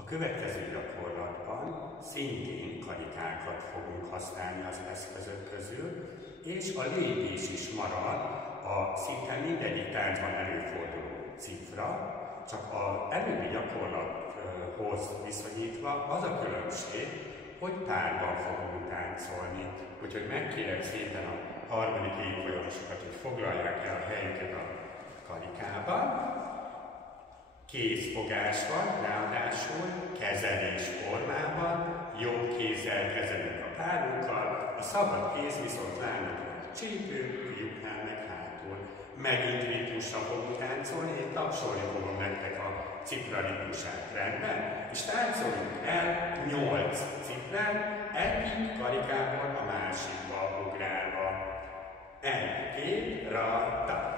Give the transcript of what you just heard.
A következő gyakorlatban szintén karikákat fogunk használni az eszközök közül, és a lépés is marad a szinte mindegyik táncban előforduló cifra, csak az előbbi gyakorlathoz viszonyítva az a különbség, hogy párban fogunk táncolni. Úgyhogy megkérem szépen a harmadik évfolyamosokat, hogy foglalják el a helyüket a karikában. Kézfogás van, ráadásul kezelés formában, jobb kézzel kezelünk a párunkkal, a szabad kéz viszont lányokkal csípő, fiúknál meg hátul. Megint ritmusra fogunk táncolni, én tapsolni fogom nektek a cifra ritmusát, rendben? És táncoljunk el 8 ciprán, egyik karikából a másikba ugrálva. 1, 2, ra, ta.